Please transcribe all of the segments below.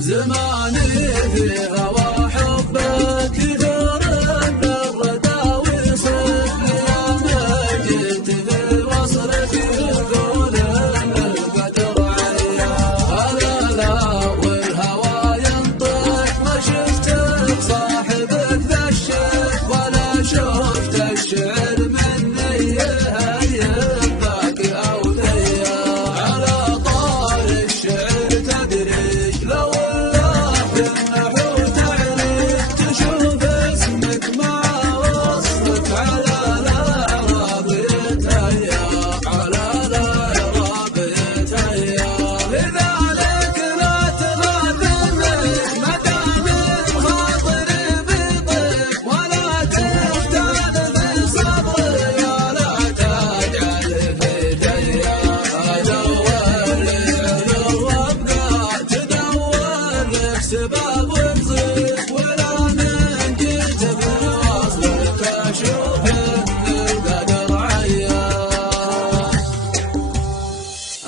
زماني في هوى حبك كثر الردى وصف يا ما جيت في وصلك يقول القدر عليا هلا لا والهوى ينطق ما شفتك صاحبك ذا الشيخ ولا شفت الشعر مني يهيبك او ذيا على طار الشعر تدري لو سباب ومزيد ولا من جيت بوصلك اشوف القدر عيان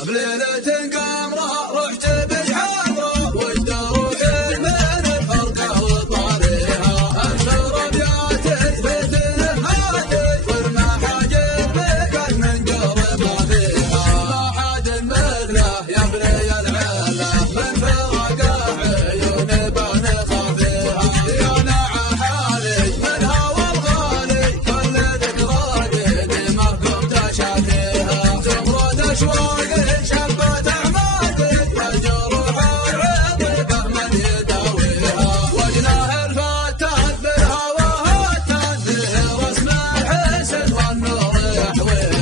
بليلة قمرة رحت بالحضرة وجد روحي من الفرقة وطاريها انشر ابيات اثبت الهادي وارمى حاجب بك من قرب ما فيها ما حد مثله يا بني العلا من فرقه أشواق شبت أعمادك والجروح العظيمة من يداويها وجناه الفتات بالهوى هتت به رسم الحسن والنور يحويها